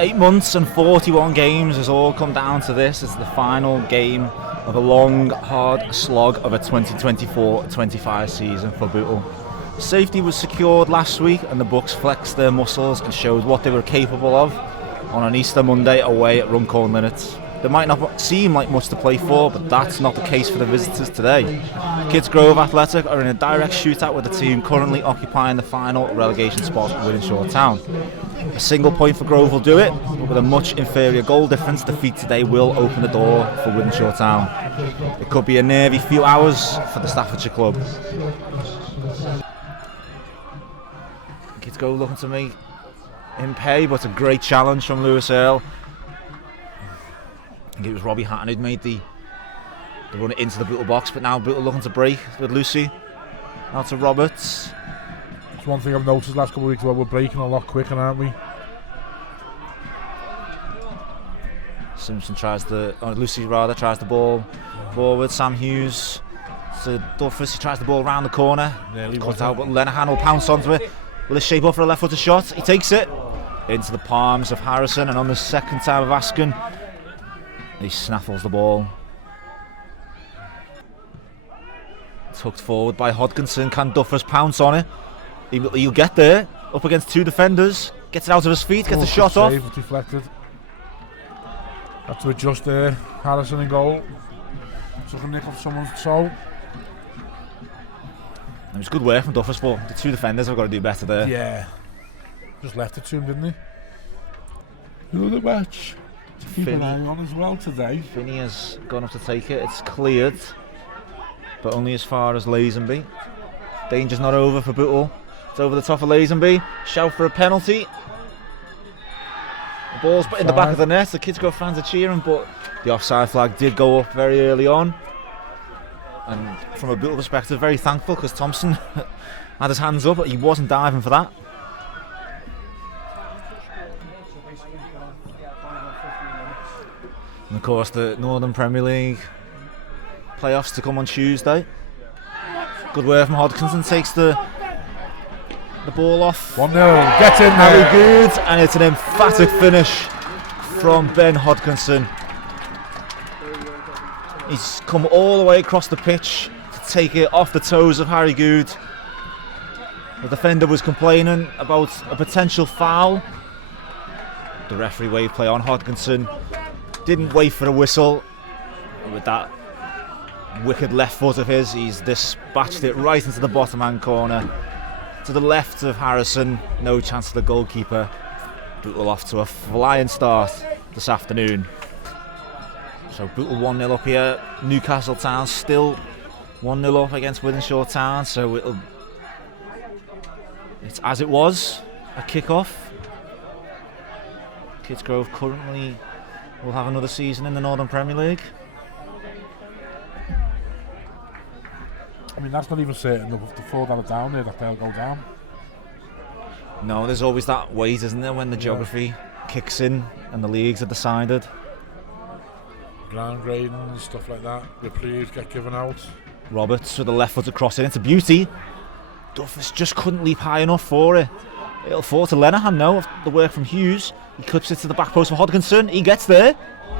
8 months and 41 games has all come down to this. It's the final game of a long, hard slog of a 2024-25 season for Bootle. Safety was secured last week and the Bucks flexed their muscles and showed what they were capable of on an Easter Monday away at Runcorn Linnets. There might not seem like much to play for, but that's not the case for the visitors today. Kidsgrove Athletic are in a direct shootout with the team currently occupying the final relegation spot at Wythenshawe Town. A single point for Grove will do it, but with a much inferior goal difference, defeat today will open the door for Wythenshawe Town. It could be a nervy few hours for the Staffordshire club. Kidsgrove looking to make him pay, but a great challenge from Lewis Earle. I think it was Robbie Hatton who'd made the run into the Bootle box, but now Bootle looking to break with Lucy. Out to Roberts. It's one thing I've noticed last couple of weeks, we're breaking a lot quicker, aren't we? Lucy tries the ball forward. Sam Hughes to Duffus, he tries the ball round the corner. Cut out, but Lenihan will pounce onto it. Will it shape up for a left-footed shot? He takes it into the palms of Harrison, and on the second time of asking, he snaffles the ball. Tucked forward by Hodkinson. Can Duffus pounce on it? He'll get there, up against two defenders. Gets it out of his feet, gets a shot off. Save, deflected. Had to adjust there. Harrison in goal. Took a nick off someone's toe. It was good work from Duffus, but the two defenders have got to do better there. Yeah. Just left it to him, didn't he? Another match. Keep an eye on as well today. Finney has gone up to take it. It's cleared, but only as far as Lazenby. Danger's not over for Bootle. It's over the top of Lazenby. Shout for a penalty. The ball's in the back of the net. The Kidsgrove fans are cheering, but the offside flag did go up very early on. And from a Bootle perspective, very thankful because Thompson had his hands up, but he wasn't diving for that. And of course, the Northern Premier League playoffs to come on Tuesday. Good work from Hodkinson, takes the ball off. 1-0, get in there. Very good, and it's an emphatic finish from Ben Hodkinson. He's come all the way across the pitch to take it off the toes of Harry Good. The defender was complaining about a potential foul. The referee waved play on. Hodkinson didn't wait for a whistle. With that wicked left foot of his, he's dispatched it right into the bottom hand corner to the left of Harrison. No chance for the goalkeeper. Bootle off to a flying start this afternoon. So Bootle 1-0 up here. Newcastle Town still 1-0 up against Wythenshawe Town. So it's as it was, a kick-off. Kidsgrove currently will have another season in the Northern Premier League. I mean, that's not even certain enough to fall down there that they'll go down. No, there's always that wait, isn't there, when the geography kicks in and the leagues are decided. Ground grading and stuff like that. Reprieves get given out. Roberts with the left foot across it into beauty. Duffus just couldn't leap high enough for it. It'll fall to Lenihan now. The work from Hughes. He clips it to the back post for Hodkinson. He gets there.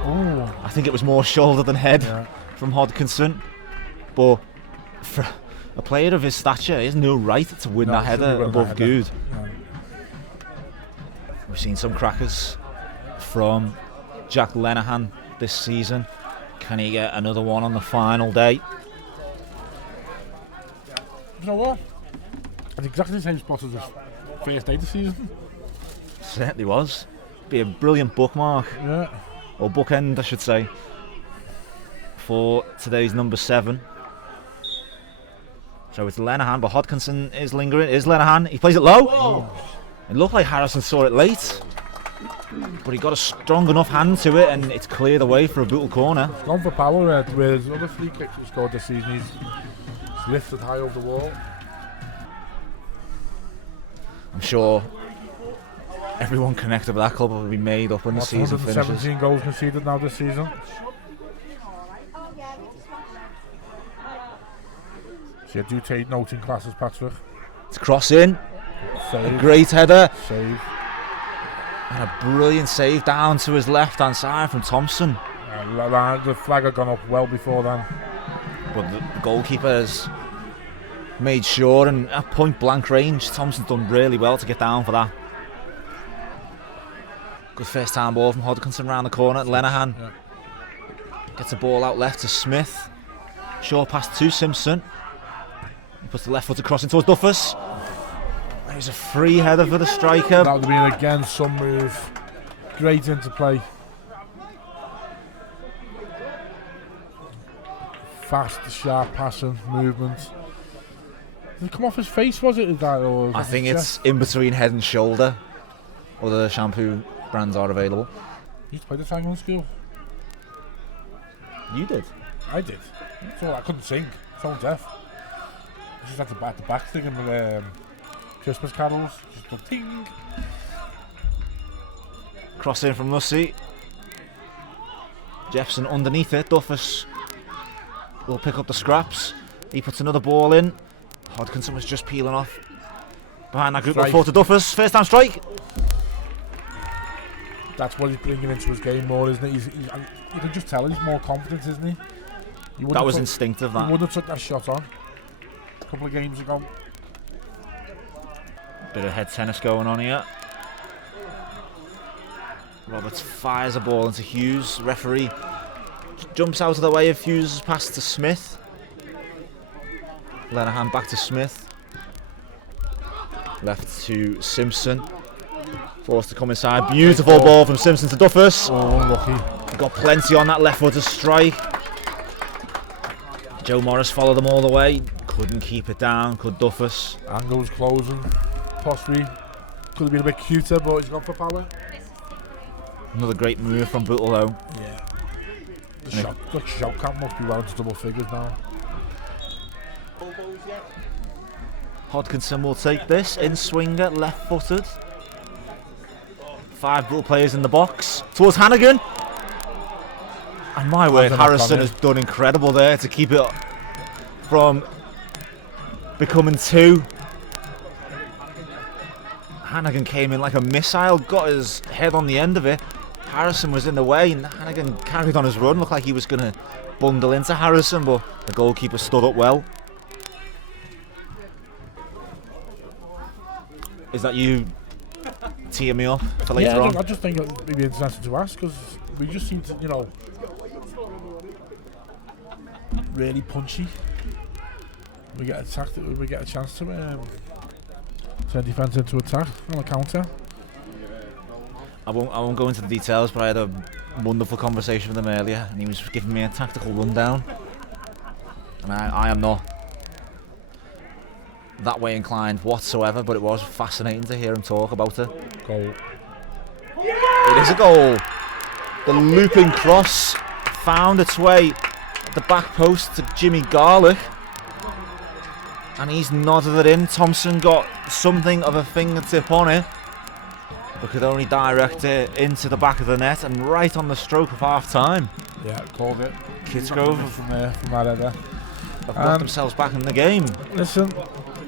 Ooh. I think it was more shoulder than head from Hodkinson. But for a player of his stature, he has no right to win that header above Good. No. We've seen some crackers from Jack Lenihan this season. Can he get another one on the final day? You know what? It's exactly the same spot as the first day of the season. Certainly was. Be a brilliant bookmark. Yeah. Or bookend, I should say, for today's number 7. So it's Lenihan, but Hodkinson is lingering. Is Lenihan? He plays it low. Oh. It looked like Harrison saw it late, but he got a strong enough hand to it, and it's cleared away for a Bootle corner. He's gone for power, whereas other free kicks he scored this season, he's lifted high over the wall. I'm sure everyone connected with that club will be made up when the season finishes. 17 goals conceded now this season. So you do take note in classes, Patrick. It's cross in. Save. A great header. Save. And a brilliant save down to his left-hand side from Thompson. The flag had gone up well before then. But the goalkeeper has made sure, and at point-blank range, Thompson's done really well to get down for that. Good first-time ball from Hodgkinson round the corner. Lenihan gets the ball out left to Smith. Short pass to Simpson. He puts the left foot across towards Duffus. There's a free header for the striker. That would have been again some move. Great interplay. Fast, sharp passing, movement. Did it come off his face, was it? Or I think it's in between head and shoulder. Other shampoo brands are available. You used to play the tango in school? You did? I did. So I couldn't sing. So deaf. I just had the back singing with Christmas carols. Just a ting. Cross in from Nussey. Jeffson underneath it. Duffus will pick up the scraps. He puts another ball in. Hodgkinson was just peeling off behind that group. Look forward to Duffus. First time strike. That's what he's bringing into his game more, isn't it? You can just tell he's more confident, isn't he? That was instinctive, that. He would have took that shot on a couple of games ago. Bit of head tennis going on here. Roberts fires a ball into Hughes. Referee jumps out of the way of Hughes' pass to Smith. Lenihan back to Smith. Left to Simpson. Forced to come inside. Beautiful ball from Simpson to Duffus. Oh, unlucky. Got plenty on that left footed strike. Joe Morris followed them all the way. Couldn't keep it down. Could Duffus. Angle was closing. Postry could have been a bit cuter, but he's gone for power. Another great move from Bootle though. Yeah. The shot count must be well into double figures now. Hodgkinson will take this in swinger, left footed. 5 Bootle players in the box. Towards Hannigan. And my word, Harrison has done incredible there to keep it from becoming 2. Hannigan came in like a missile, got his head on the end of it. Harrison was in the way and Hannigan carried on his run. Looked like he was going to bundle into Harrison, but the goalkeeper stood up well. Is that you teeing me up for later on? I just think it would be interesting to ask, because we just seem to, really punchy. We get attacked. We get a chance to turn defence into attack on a counter. I won't go into the details, but I had a wonderful conversation with him earlier, and he was giving me a tactical rundown. And I am not that way inclined whatsoever, but it was fascinating to hear him talk about it. Goal. It is a goal. The looping cross found its way at the back post to Jimmy Garlick, and he's nodded it in. Thompson got something of a fingertip on it, but could only direct it into the back of the net and right on the stroke of half time. Yeah, called it. Kidsgrove from that header have got themselves back in the game. Listen,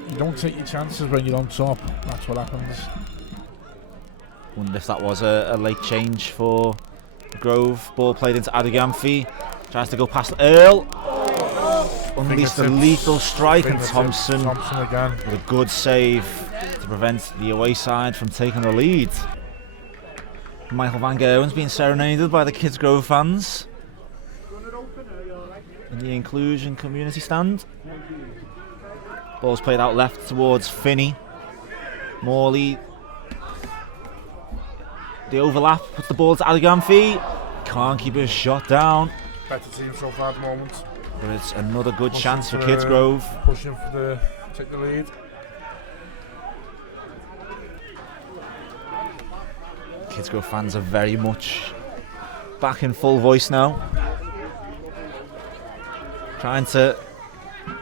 you don't take your chances when you're on top. That's what happens. Wonder if that was a late change for Grove. Ball played into Adigamfi. Tries to go past Earl. Unleashed a lethal strike, and Thompson again with a good save to prevent the away side from taking the lead. Michael Van Gerwen's being serenaded by the Kidsgrove fans in the Inclusion Community Stand. Ball's played out left towards Finney. Morley. The overlap, puts the ball to Adigamfi. Can't keep his shot down. Better team so far at the moment. But it's another good chance for Kidsgrove. Pushing for take the lead. Kidsgrove fans are very much back in full voice now. Trying to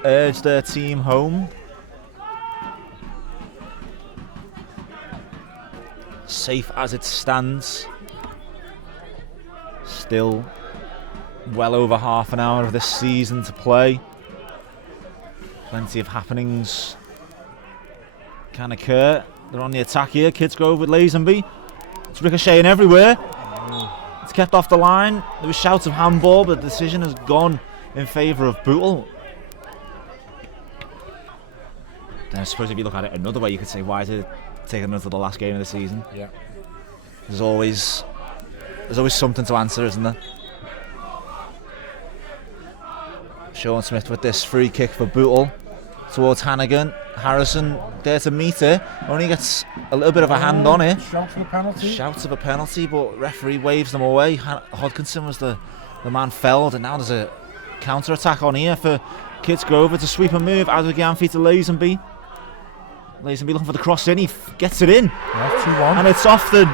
urge their team home. Safe as it stands. Still well over half an hour of this season to play. Plenty of happenings can occur. They're on the attack here. Kidsgrove with Lazenby. It's ricocheting everywhere. It's kept off the line. There was shouts of handball, but the decision has gone in favour of Bootle. Then I suppose if you look at it another way, you could say, why is it taking us to the last game of the season? Yeah. There's always something to answer, isn't there? Sean Smith with this free kick for Bootle towards Hannigan. Harrison there to meet it. Only gets a little bit of a hand on it. Shouts of a penalty. Shouts of a penalty, but referee waves them away. Hodkinson was the man felled, and now there's a counter attack on here for Kidsgrove. It's a sweep and move out of the Giamfi to Lazenby. Lazenby looking for the cross in. He gets it in. Yeah, 2-1. And it's off the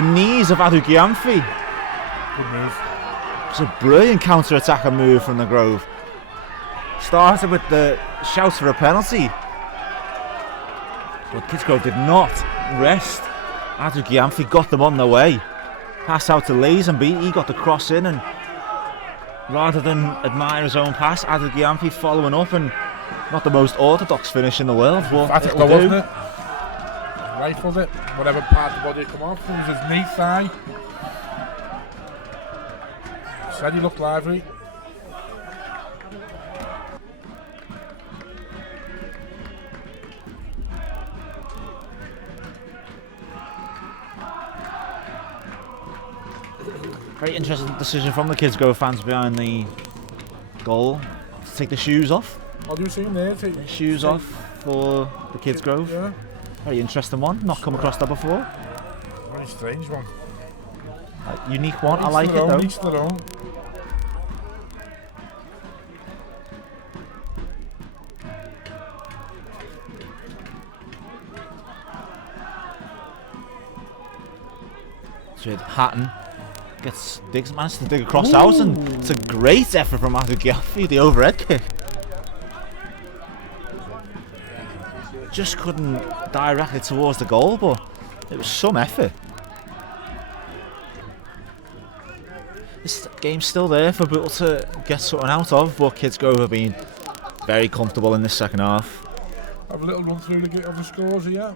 knees of Adu Giamfi. Good move. It's a brilliant counter attack and move from the Grove. Started with the shouts for a penalty, but Kidsgrove did not rest. Adu Giamfi got them on their way. Pass out to Lazenby. He got the cross in, and rather than admire his own pass, Adu Giamfi following up, and not the most orthodox finish in the world, but Emphatic though, wasn't it? Rifled it, whatever part of the body come off. It was his knee, thigh. Said he looked lively. Very interesting decision from the Kidsgrove fans behind the goal to take the shoes off. What do you see there? Shoes off for the Kidsgrove. Yeah. Very interesting one. Not come across that before. Very strange one. Unique one. I like it though. though. Each their own. So Hatton managed to dig across out, and it's a great effort from Adu Giamfi, the overhead kick. Just couldn't direct it towards the goal, but it was some effort. This game's still there for Bootle to get something out of, but Kidsgrove have been very comfortable in this second half. Have a little run through of the scores here.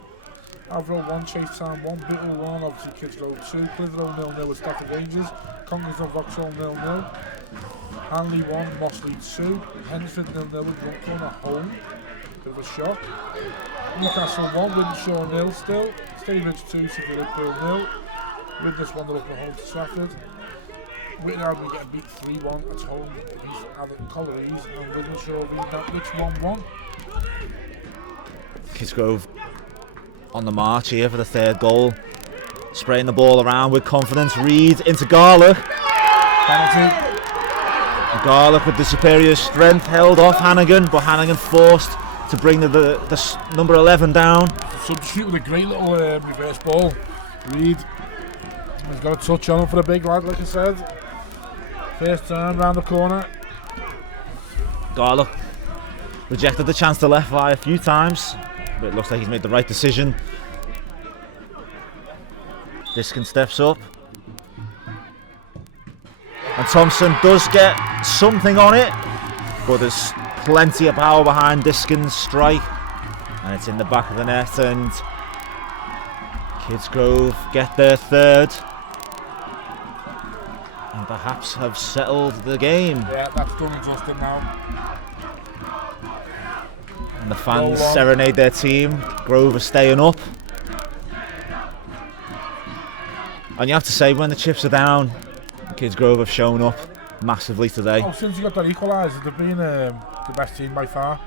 Avril 1, Chase Town 1, Bootle 1, obviously Kidsgrove 2, Clitheroe 0-0 with Stafford Rangers, Congress and Vauxhall 0-0, Hanley 1, Mossley 2, Hensford 0-0 with Runcorn at home, bit of a shock. Newcastle 1, Wythenshawe 0 still, Stevenage 2, City Liverpool 0, Widnes 1 at home to Trafford. Whitnall we get beat 3-1 at home against Alec Colleries, and Wythenshawe beat Nantwich 1-1. Kidsgrove on the march here for the third goal, spraying the ball around with confidence. Reed into Garlick. Penalty. Garlick with the superior strength held off Hannigan, but Hannigan forced to bring the number 11 down. Substitute with a great little reverse ball. Reed has got a touch on him for a big lad, like I said. First turn round the corner. Garlick rejected the chance to left eye a few times, but it looks like he's made the right decision. Diskin steps up, and Thompson does get something on it, but there's plenty of power behind Diskin's strike, and it's in the back of the net, and Kidsgrove get their third and perhaps have settled the game. Yeah, that's done and dusted now. And the fans serenade their team. Grove are staying up. And you have to say, when the chips are down, Kidsgrove have shown up massively today. Oh, since you got that equaliser, they've been the best team by far.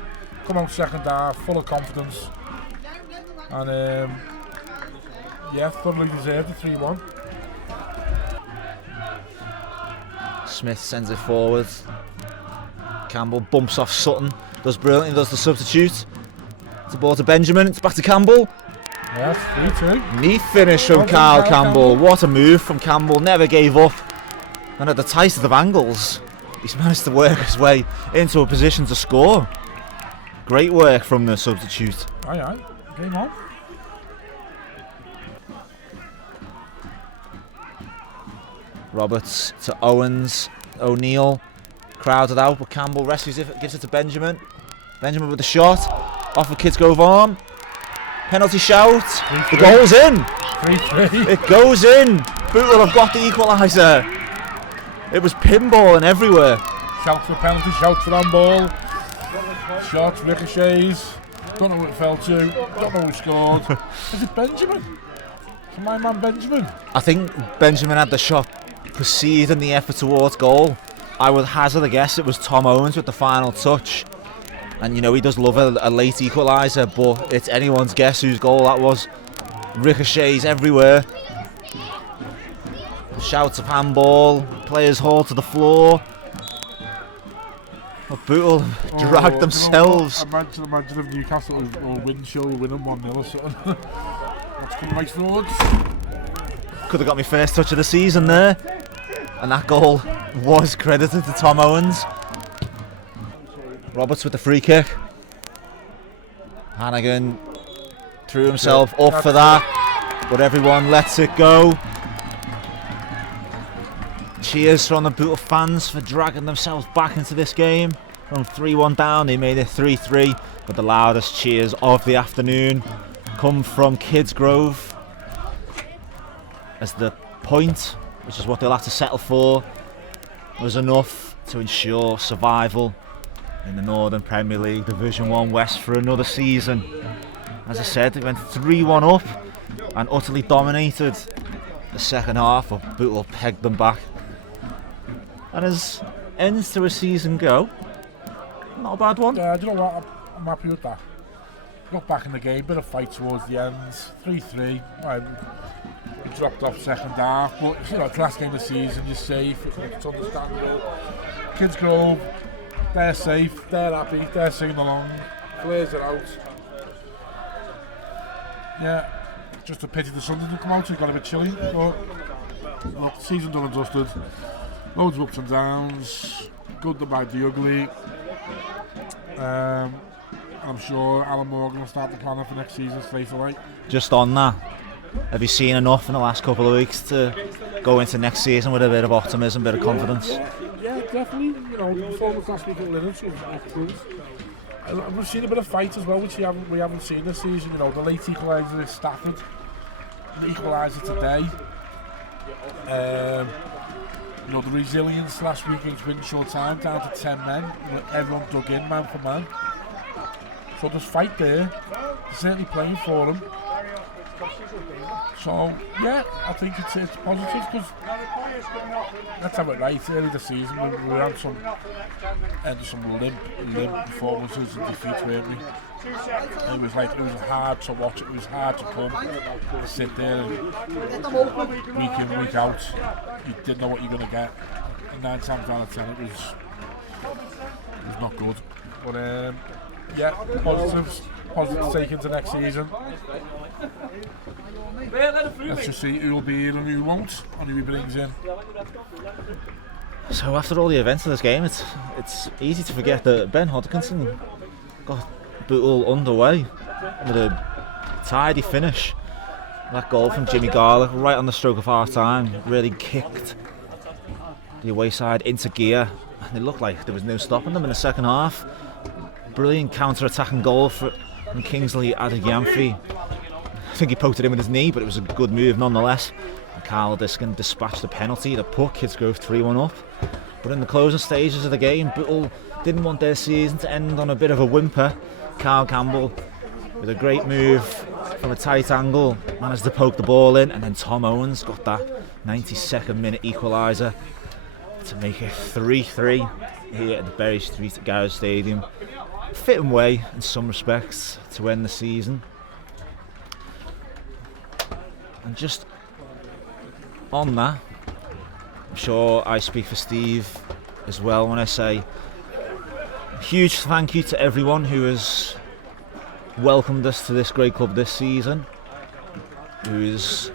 Come out second half, full of confidence. And yeah, thoroughly deserved the 3-1. Smith sends it forward. Campbell bumps off Sutton. Does brilliantly, does the substitute. It's a ball to Benjamin, it's back to Campbell. Yes, 3-2. Neat finish from Carl Campbell. What a move from Campbell, never gave up. And at the tightest of angles, he's managed to work his way into a position to score. Great work from the substitute. Aye, aye. Game on. Roberts to Owens. O'Neill crowded out, but Campbell rescues it, gives it to Benjamin. Benjamin with the shot. Off of Kidsgrove arm. Penalty shout. The goal's in. 3-3. It goes in. Bootle have got the equaliser. It was pinballing everywhere. Shout for penalty, shout for handball. Shots, ricochets. Don't know what it fell to. Don't know who scored. Is it Benjamin? Is my man Benjamin? I think Benjamin had the shot preceding the effort towards goal. I would hazard a guess it was Tom Owens with the final touch. And you know he does love a late equaliser, but it's anyone's guess whose goal that was. Ricochets everywhere. Shouts of handball. Players hauled to the floor. But Bootle dragged themselves. Imagine if Newcastle or Wythenshawe were winning 1-0 or something. That's coming right forwards. Could have got my first touch of the season there. And that goal was credited to Tom Owens. Roberts with the free kick. Hannigan threw himself up for that, but everyone lets it go. Cheers from the Bootle fans for dragging themselves back into this game. From 3-1 down, they made it 3-3, but the loudest cheers of the afternoon come from Kidsgrove, as the point, which is what they'll have to settle for, was enough to ensure survival in the Northern Premier League Division 1 West for another season. As I said, they went 3-1 up and utterly dominated the second half, but Bootle pegged them back. And as ends to a season go, not a bad one. Yeah, do you know what? I'm happy with that. Got back in the game, bit of fight towards the end. 3-3. We dropped off second half, but you know, last game of the season, you're safe. It's understandable. Kidsgrove, they're safe, they're happy, they're singing along. Players are out. Yeah, just a pity the sun didn't come out. It's got a bit chilly, but look, season done and dusted. Loads of ups and downs. Good, the bad, the ugly. I'm sure Alan Morgan will start the planning for next season straight away. Just on that, have you seen enough in the last couple of weeks to go into next season with a bit of optimism, a bit of confidence? Yeah, definitely. You know, the performance last week at Linux was good. We've seen a bit of fight as well, which we haven't seen this season. You know, the late equaliser is Stafford, the equaliser today. You know, the resilience last week against Wythenshawe time, down to 10 men. You know, everyone dug in man for man. So there's fight there. They're certainly playing for them. So yeah, I think it's positive, because let's have it right. Early this season we had some limp performances and defeats, weren't we? It was hard to watch. It was hard to come to sit there week in, week out. You didn't know what you're going to get. And 9 times out of 10 it was not good. But yeah, positives to take into next season. Let's just see who will be here and who won't, and who he brings in. So after all the events of this game, it's easy to forget that Ben Hodgkinson got Bootle underway with a tidy finish. That goal from Jimmy Garlick right on the stroke of half time really kicked the away side into gear, and it looked like there was no stopping them in the second half. Brilliant counter-attacking goal from Kingsley Adeyemfi. I think he poked it in with his knee, but it was a good move nonetheless. And Carl Diskin dispatched the penalty to put Kidsgrove 3-1 up. But in the closing stages of the game, Bootle didn't want their season to end on a bit of a whimper. Carl Campbell, with a great move from a tight angle, managed to poke the ball in, and then Tom Owens got that 92nd minute equaliser to make it 3-3 here at the Berry Street Garage Stadium. Fitting way in some respects to end the season. And just on that, I'm sure I speak for Steve as well when I say a huge thank you to everyone who has welcomed us to this great club this season, who has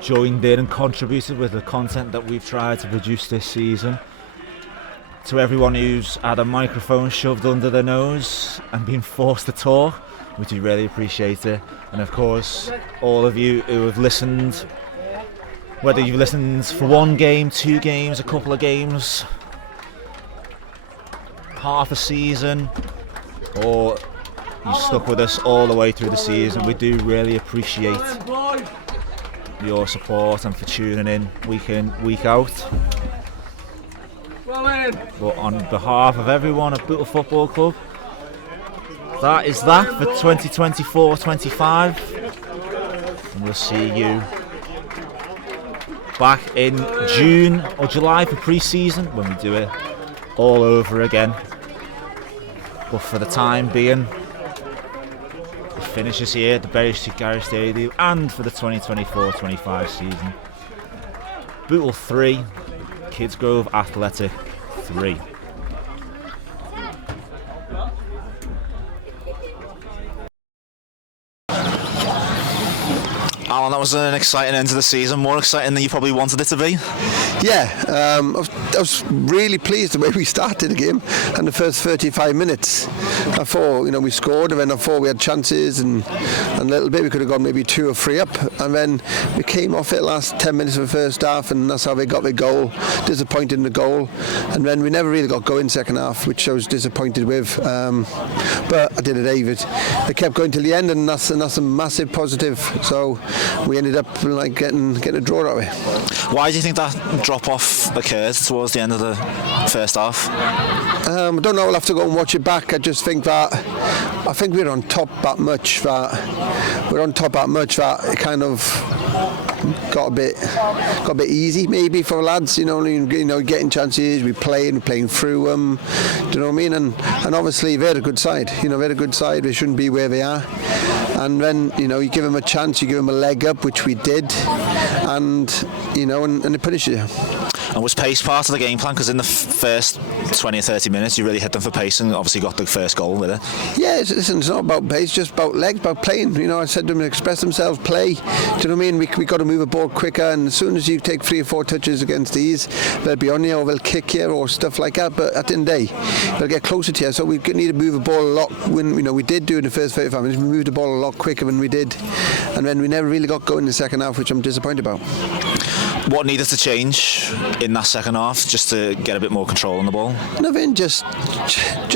joined in and contributed with the content that we've tried to produce this season. To everyone who's had a microphone shoved under their nose and been forced to talk, which we really appreciate it. And of course, all of you who have listened, whether you've listened for 1 game, 2 games, a couple of games, half a season, or You stuck with us all the way through the season. We do really appreciate your support and for tuning in, week out. But on behalf of everyone at Bootle Football Club, that is that for 2024-25. And we'll see you back in June or July for pre-season when we do it all over again. But for the time being, the finish is here at the Bury Street Garage Stadium, and for the 2024-25 season, Bootle 3, Kidsgrove Athletic 3. Alan, that was an exciting end to the season, more exciting than you probably wanted it to be. Yeah, I was really pleased the way we started the game and the first 35 minutes. I thought, we scored, and then I thought we had chances and a little bit we could have gone maybe 2 or 3 up, and then we came off it last 10 minutes of the first half, and that's how they got the goal. Disappointed in the goal, and then we never really got going second half, which I was disappointed with. But I did it, David. They kept going till the end, and that's a massive positive. So we ended up getting a draw that way. Why do you think that drop off occurred towards the end of the first half? I don't know. I'll have to go and watch it back. I just think that we're on top that much that it kind of got a bit easy maybe for lads, getting chances, we're playing through them, do you know what I mean? And obviously they had a good side, they shouldn't be where they are, and then you give them a chance, you give them a leg up, which we did, and they punish you. And was pace part of the game plan? Because in the first 20 or 30 minutes you really hit them for pace and obviously got the first goal with it. Yeah, it's not about pace, it's just about legs, about playing. I said to them, express themselves, play. Do you know what I mean? We got to move the ball quicker, and as soon as you take 3 or 4 touches against these, they'll be on you or they'll kick you or stuff like that. But at the end of the day, they'll get closer to you. So we need to move the ball a lot. When we did do in the first 35 minutes, we moved the ball a lot quicker than we did, and then we never really got going in the second half, which I'm disappointed about. What needed to change in that second half just to get a bit more control on the ball? Nothing, just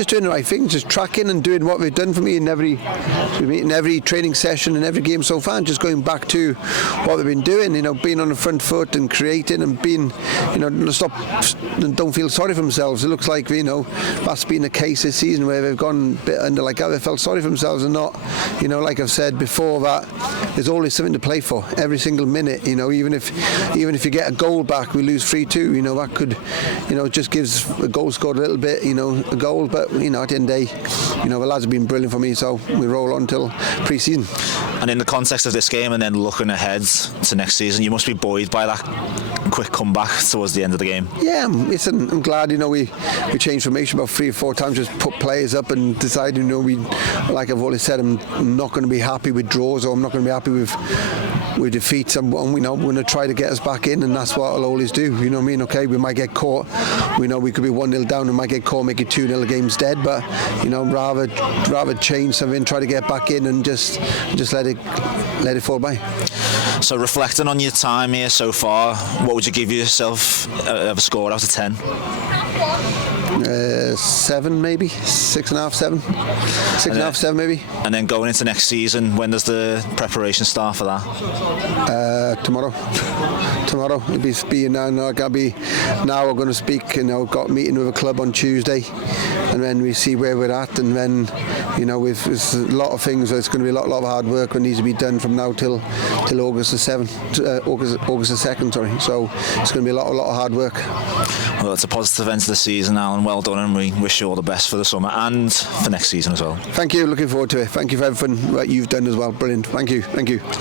doing the right thing, just tracking and doing what they've done for me in every training session and every game so far, and just going back to what they've been doing, being on the front foot and creating and being, stop and don't feel sorry for themselves. It looks like, that's been the case this season where they've gone a bit under, like how they felt sorry for themselves and not, like I've said before, that there's always something to play for every single minute, even if you get a goal back, we lose 3-2, that could, it just gives a goal scored a little bit, a goal, but, at the end of the day, the lads have been brilliant for me, so we roll on till pre-season. And in the context of this game and then looking ahead to next season, you must be buoyed by that quick comeback towards the end of the game. Yeah, I'm glad, we changed formation about 3 or 4 times, just put players up and decided, like I've always said, I'm not going to be happy with draws, or I'm not going to be happy with defeats, and we're going to try to get us back in, and that's what I'll always do. You know what I mean? Okay, we might get caught. We know we could be 1-0 down and might get caught, make it 2-0, the game's dead. But rather change something, try to get back in, and just let it fall by. So reflecting on your time here so far, what would you give yourself of a score out of 10? 7 maybe, 6.5, 7. 6.5, 7 maybe. And then going into next season, when does the preparation start for that? Tomorrow. It'll be now. Now we're going to speak. Got a meeting with a club on Tuesday, and then we see where we're at, and then with a lot of things. It's going to be a lot of hard work that needs to be done from now till August the 7th, August the 2nd. Sorry. So it's going to be a lot of hard work. Well, it's a positive end to the season, Alan. Well done, and we wish you all the best for the summer and for next season as well. Thank you. Looking forward to it. Thank you for everything that you've done as well. Brilliant. Thank you.